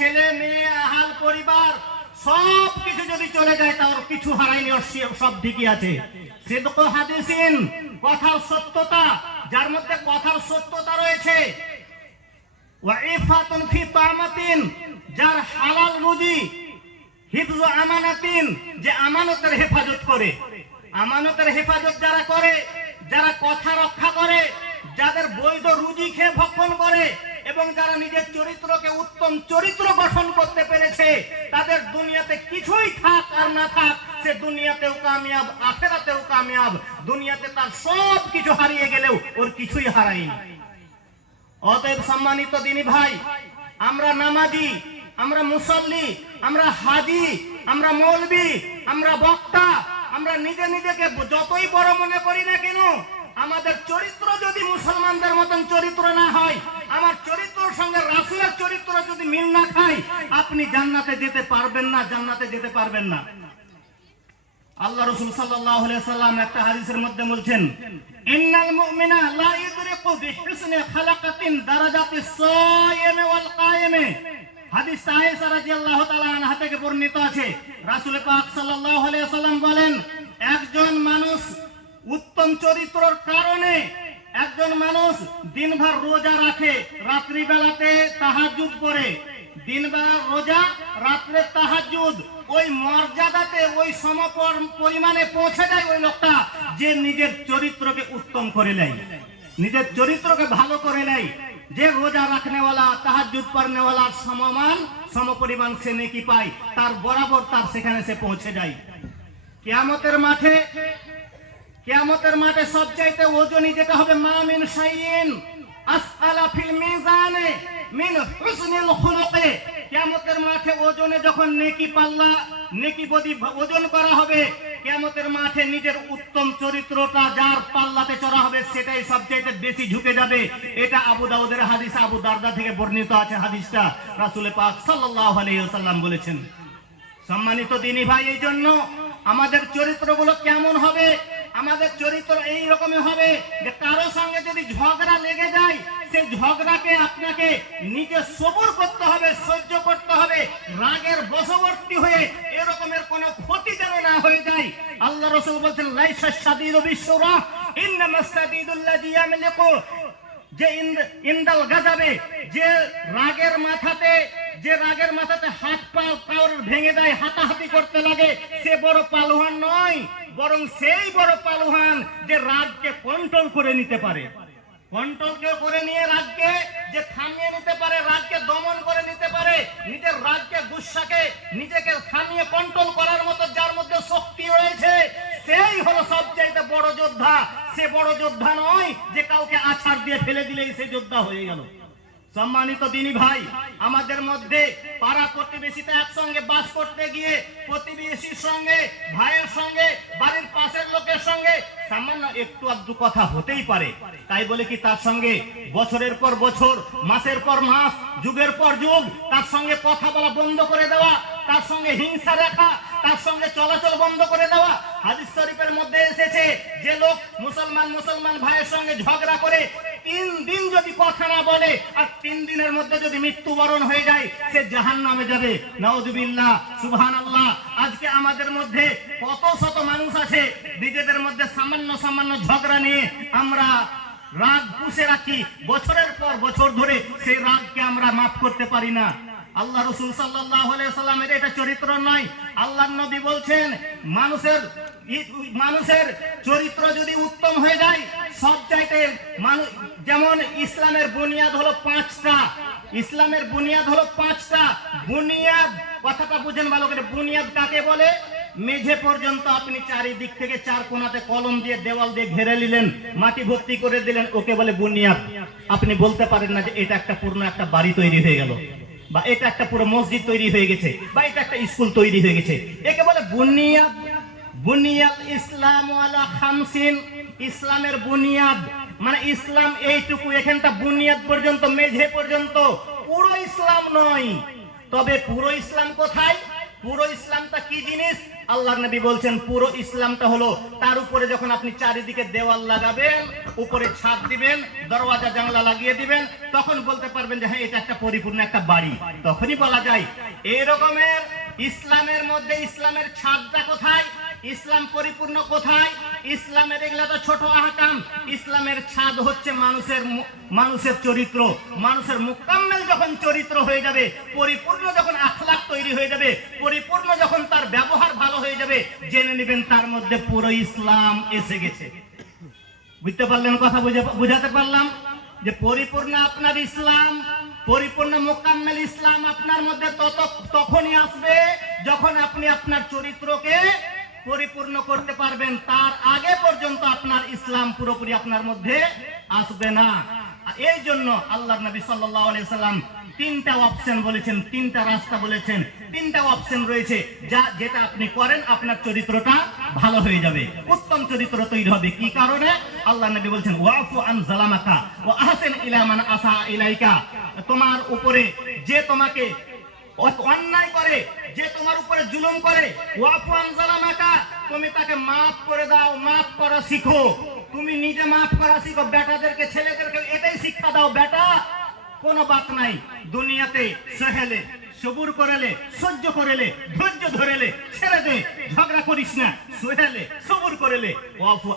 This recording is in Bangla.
ছেলে মেয়ে আহাল পরিবার সব কিছু যদি চলে যায় তার কিছু হারায়নি, সব ঠিকই আছে। সিদক হাদিসিন, কথার সত্যতা, যার মধ্যে কথার সত্যতা রয়েছে। ওয়া ইফাতুন ফি তামাতিন, যার হালাল রুজি। হিফজু আমানাতিন, যে আমানতের হেফাজত করে। আমানতের হেফাজত যারা করে, যারা কথা রক্ষা করে, যাদের বৈধ রুজি খেয়ে ভক্ষণ করে এবং যারা নিজের চরিত্রকে উত্তম চরিত্র গঠন করতে পেরেছে, তাদের দুনিয়াতে কিছুই থাক আর না থাক, সে দুনিয়াতেও কামিয়াব, আখিরাতেও কামিয়াব। দুনিয়াতে তার সব কিছু হারিয়ে গেলেও ওর কিছুই হারায়নি। অতএব সম্মানিত দিনী ভাই, আমরা নামাজি, আমরা মুসল্লি, আমরা হাজি, আমরা মৌলবি, আমরা বক্তা, আমরা নিজেকে যতই বড় মনে করি না কেন, আমাদের চরিত্র যদি মুসলমানদের মতন চরিত্র না হয়, আমার চরিত্রের সঙ্গে রাসূলের চরিত্র যদি মিল না খায়, আপনি জান্নাতে যেতে পারবেন না, জান্নাতে যেতে পারবেন না। আল্লাহ রাসূল সাল্লাল্লাহু আলাইহি সাল্লাম একটা হাদিসের মধ্যে বলছেন, ইন্নাল মুমিনা লা ইদরিকু বিহুসনি খালাকাতিন দারাজাতিস সায়িমি ওয়াল কায়েমি। হাদিস আয়েশা রাদিয়াল্লাহু তাআলা আনহা থেকে বর্ণিত আছে। রাসূল পাক সাল্লাল্লাহু আলাইহি সাল্লাম বলেন, একজন মানুষ উত্তম চরিত্রের কারণে, একজন মানুষ দিনভর রোজা রাখে, রাত্রি বেলাতে তাহাজ্জুদ করে, দিনবেলা রোজা, রাত্রে তাহাজ্জুদ, ওই মর্যাদাতে, ওই সম পরিমাণে পৌঁছে যায় ওই লোকটা যে নিজের চরিত্রকে উত্তম করে নেয়, নিজের চরিত্রকে ভালো করে নেয়। যে রোজা রাখনেওয়ালা, তাহাজ্জুদ পড়নেওয়ালার সমমান, সমপরিমাণ সে নেকি পায়, তার বরাবর তার সেখানে সে পৌঁছে যায়। কিয়ামতের মাঠে, কিয়ামতের মাঠে সবচাইতে ওজনী যেটা হবে, মা মিন শাইইন আসআলা ফিল মিজানে মিন হুসনিল খুলুকি। কিয়ামতের মাঠে ওজনে যখন নেকি পাল্লা, নেকি বদি ওজন করা হবে, কিয়ামতের মাঠে নিজের উত্তম চরিত্রটা যার পাল্লাতে চড়া হবে সেটাই সবচেয়ে বেশি ঝুঁকে যাবে। এটা আবু দাউদের হাদিস, আবু দারদা থেকে বর্ণিত আছে হাদিসটা। রাসূল পাক সাল্লাল্লাহু আলাইহি ওয়াসাল্লাম বলেছেন। সম্মানিত দিনী ভাই, এই জন্য আমাদের চরিত্রগুলো কেমন হবে? আমাদের চরিত্র এই রকমই হবে যে কারো সঙ্গে যদি ঝগড়া লেগে যায়, সেই ঝগড়াকে আপনাকে নিজে সবর করতে হবে, সহ্য করতে হবে, রাগের বশবর্তী হয়ে এরকমের কোনো ক্ষতি যেন না হয়ে যায়। আল্লাহ রাসূল বলেন, লাইসা শাদীদু বিশুরা ইন্নামাস শাদীদুল্লাযী ইয়ামলিকু, যে ইনদাল গাযাবে, যে রাগের মাথাতে, যে রাগের মাথাতে হাত পা কাউর ভেঙে দেয়, হাতাহাতি করতে লাগে, সে বড় পালোয়ান নয়, বরং সেই বড় পালোয়ান যে রাগকে কন্ট্রোল করে নিতে পারে। কন্ট্রোল করে নিয়ে রাগকে যে থামিয়ে নিতে পারে, রাগকে দমন করে নিতে পারে, নিজের রাগকে, গুসাকে নিজেকে থামিয়ে কন্ট্রোল করার মতো যার মধ্যে শক্তি রয়েছে, সেই হলো সবচেয়ে বড় যোদ্ধা। সে বড় যোদ্ধা নয় যে কাউকে আছাড় দিয়ে ফেলে দিলেই সে যোদ্ধা হয়ে গেল। সম্মানিত দিনী ভাই, আমাদের মধ্যে পাড়া প্রতিবেশীতে একসঙ্গে বাস করতে গিয়ে প্রতিবেশীর সঙ্গে, ভাইয়ের সঙ্গে, বাড়ির পাশের লোকের সঙ্গে সামান্য একটু আধটু কথা হতেই পারে। তাই বলে কি তার সঙ্গে বছরের পর বছর, মাসের পর মাস, যুগের পর যুগ তার সঙ্গে কথা বলা বন্ধ করে দেওয়া, তার সঙ্গে হিংসা রাখা, তার সঙ্গে চলাচল বন্ধ করে দেওয়া? হাদিস শরীফের মধ্যে এসেছে, যে লোক মুসলমান ভাইয়ের সঙ্গে ঝগড়া করে 3 দিন যদি কথা না বলে আর 3 দিনের মধ্যে যদি মৃত্যুবরণ হয়ে যায়, সে জাহান্নামে যাবে। নাউযুবিল্লাহ, সুবহানাল্লাহ। আজকে আমাদের মধ্যে কত শত মানুষ আছে, নিজেদের মধ্যে সামান্য ঝগড়া নিয়ে আমরা রাগ পুষে রাখি, বছরের পর বছর ধরে সেই রাগকে আমরা মাফ করতে পারি না। আল্লাহ রাসূল সাল্লাল্লাহু আলাইহি সাল্লামের এটা চরিত্র নয়। আল্লাহর নবী বলছেন, মানুষের চরিত্র যদি উত্তম হয়ে যায়, সবচাইতে যেমন ইসলামের বুনিয়াদ হলো 5টা, ইসলামের বুনিয়াদ হলো 5টা। বুনিয়াদ কথাটা বুঝেন ভালো করে, বুনিয়াদ কাকে বলে? মেঝে পর্যন্ত আপনি চারিদিক থেকে 4 কোণাতে কলম দিয়ে, দেওয়াল দিয়ে ঘিরে নিলেন, মাটি ভর্তি করে দিলেন, ওকে বলে বুনিয়াদ। আপনি বলতে পারেন না যে এটা একটা পূর্ণ একটা বাড়ি তৈরি হয়ে গেল, বা এটা একটা পুরো মসজিদ তৈরি হয়ে গেছে, বা এটা একটা স্কুল তৈরি হয়ে গেছে। একে বলে বুনিয়াদ। বুনিয়াদ ইসলাম আলা খামসিন, ইসলামের বুনিয়াদ মানে ইসলাম এইটুকু, এখানটা বুনিয়াদ পর্যন্ত, মেঝে পর্যন্ত, পুরো ইসলাম নয়। তবে পুরো ইসলাম কোথায়? পুরো ইসলামটা কি জিনিস? আল্লাহর নবী বলছেন পুরো ইসলামটা হলো তার উপরে যখন আপনি চারিদিকে দেওয়াল লাগাবেন, উপরে ছাদ দিবেন, দরওয়াজা জানলা লাগিয়ে দিবেন, তখন বলতে পারবেন যে হ্যাঁ এটা একটা পরিপূর্ণ একটা বাড়ি। তখনই বলা যায় এই রকমের ইসলামের মধ্যে ইসলামের ছাদটা কোথায়, ইসলাম পরিপূর্ণ কোথায়? ইসলামের এগুলা তো ছোট আহকাম। ইসলামের ছাদ হচ্ছে মানুষের চরিত্র। মানুষের মুকাম্মেল যখন চরিত্র হয়ে যাবে, পরিপূর্ণ যখন আখলাক তৈরি হয়ে যাবে, পরিপূর্ণ যখন তার ব্যবহার ভালো হয়ে যাবে, জেনে নেবেন তার মধ্যে পুরো ইসলাম এসে গেছে। বুঝতে পারলেন? কথা বুঝাতে পারলাম যে পরিপূর্ণ আপনার ইসলাম, পরিপূর্ণ মোকাম্মেল ইসলাম আপনার মধ্যে তখনই আসবে যখন আপনি আপনার চরিত্রকে পরিপূর্ণ করতে পারবেন। তার আগে পর্যন্ত আপনার ইসলাম পুরোপুরি আপনার মধ্যে আসবে না। এই জন্য আল্লাহর নবী সাল্লাল্লাহু আলাইহি সাল্লাম তিনটা অপশন বলেছেন, তিনটা রাস্তা বলেছেন, তিনটা অপশন রয়েছে যেটা আপনি করেন আপনার চরিত্রটা ভালো হয়ে যাবে, উত্তম চরিত্র তৈরি হবে। কি কারণে? আল্লাহ নবী বলছেন ওয়াফু আন যালামাকা ওয়া আহসিন ইলা মান আসা ইলাইকা। তোমার উপরে যে তোমাকে অন্যায় করে, যে তোমার উপরে জুলুম করে, ওয়াফু আন যালামাকা, তুমি তাকে মাফ করে দাও, মাফ করা শিখো। তুমি নিজে মাফ করা শিখো, বেটাদেরকে ছেলেদেরকে এটাই শিক্ষা দাও। বেটা কোনো বাত নাই, দুনিয়াতে সহেলে সবুর করেলে, সহ্য করেলে, ধৈর্য ধরেলে, ছেড়ে দে, ঝগড়া করিস না, সহেলে সবুর করেলে ওয়াফু